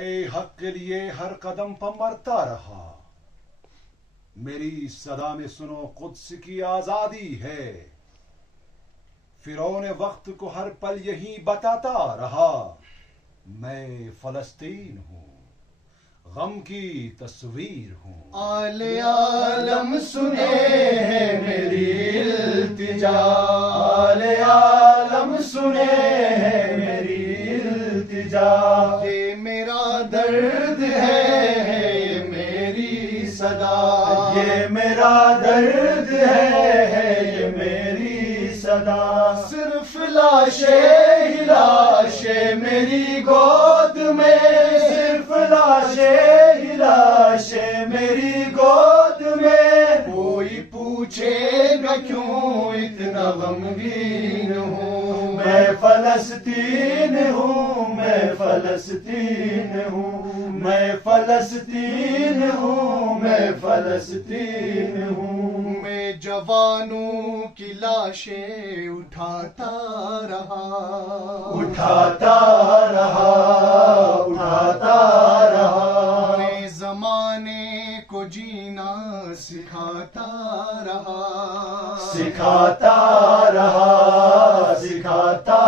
میں حق کے لیے ہر قدم پر مرتا رہا. میری صدا میں سنو قدس کی آزادی ہے. فرعون وقت کو ہر پل یہی بتاتا رہا. میں فلسطین ہوں، غم کی تصویر ہوں. آل عالم سنے ہے میری التجا، آل عالم سنے ہے میری التجا. یہ میرا درد ہے یہ میری صدا، یہ میرا درد ہے یہ میری صدا. صرف لاشیں ہی لاشیں میری گود میں، صرف لاشیں ہی لاشیں میری گود میں. کوئی پوچھے گا کیوں اتنا غمگین ہوں. میں فلسطین ہوں، میں فلسطین ہوں، میں فلسطین ہوں، میں فلسطین ہوں. میں جوانوں کی لاشیں اٹھاتا رہا، اٹھاتا رہا، اٹھاتا رہا. میں زمانے کو جینا سکھاتا رہا، سکھاتا رہا، سکھاتا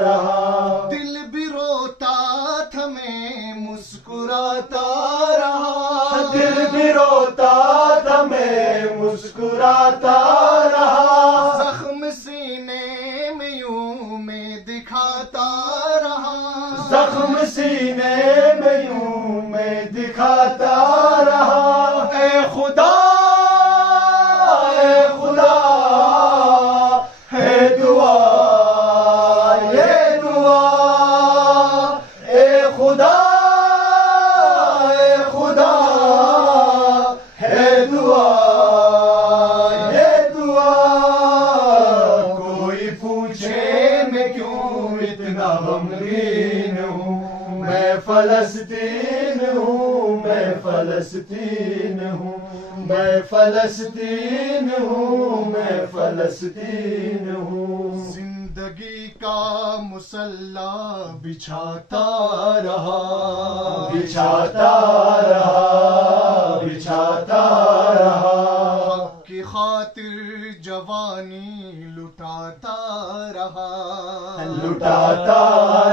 رہا. دل بھی روتا تھا میں مسکراتا رہا، دل بھی روتا تھا میں مسکراتا رہا. زخم سینے میں یوں میں دکھاتا رہا، زخم سینے میں یوں میں دکھاتا رہا. اے خدا اے خدا ہے دعا یہ دعا. اے خدا اے خدا ہے دعا یہ دعا. کوئی پوچھے میں کیوں اتنا غمگین ہوں. میں فلسطین ہوں، میں فلسطین ہوں، میں فلسطین ہوں، میں فلسطین ہوں. زندگی کا مسلح بچھاتا رہا، بچھاتا رہا، بچھاتا رہا. حق کی خاطر جوانی لٹاتا رہا، لٹاتا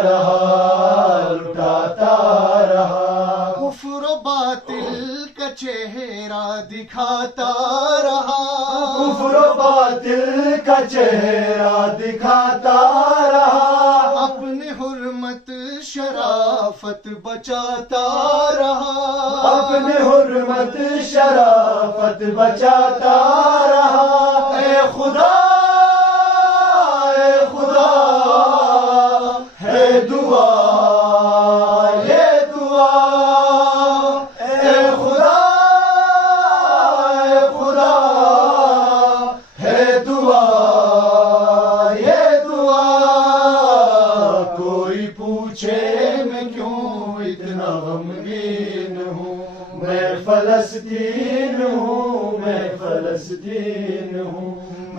رہا، لٹاتا رہا. کفر و باطل کا چہرہ دکھاتا رہا، کفر و باطل کا چہرہ دکھاتا رہا. اپنی حرمت شرافت بچاتا رہا، اپنی حرمت شرافت بچاتا رہا. اے خدا اے خدا ہے دعا یہ دعا. اے خدا اے خدا ہے دعا یہ دعا. کوئی پوچھے میں کیوں اتنا غمگین ہوں. میں فلسطین ہوں، میں فلسطین ہوں،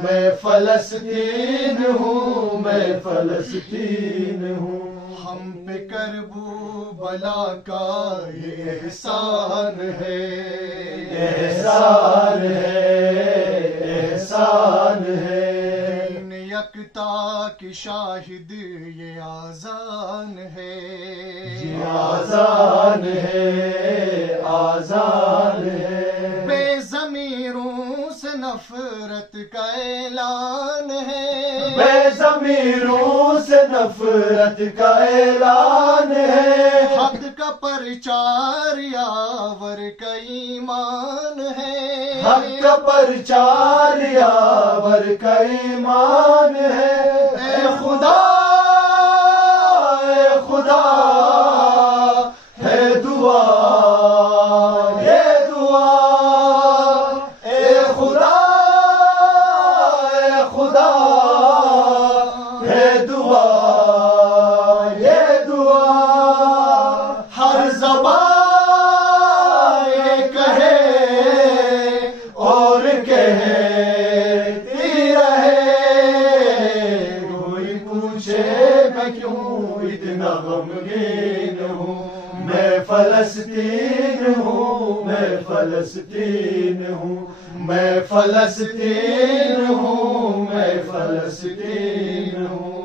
میں فلسطین ہوں، میں فلسطین ہوں. ہم پہ کربو بلا کا یہ احسان ہے، احسان ہے، احسان ہے. دین یکتا کی شاہد یہ آذان ہے، یہ آذان ہے، آذان ہے. بے ضمیروں سے نفرت کا اعلان ہے، بے ضمیروں سے نفرت کا اعلان ہے. حق کا پرچار یاور کا ایمان ہے، حق کا پرچار یاور کا ایمان ہے. اے خدا اے خدا ہے دعا یہ دعا. اے خدا اے خدا ہے دعا یہ دعا. ہر زبان یہ کہے اور کہتی رہے. کوئی پوچھے میں کیوں اتنا غمگین فلسطین ہوں، میں فلسطین ہوں، میں فلسطین ہوں، میں فلسطین ہوں۔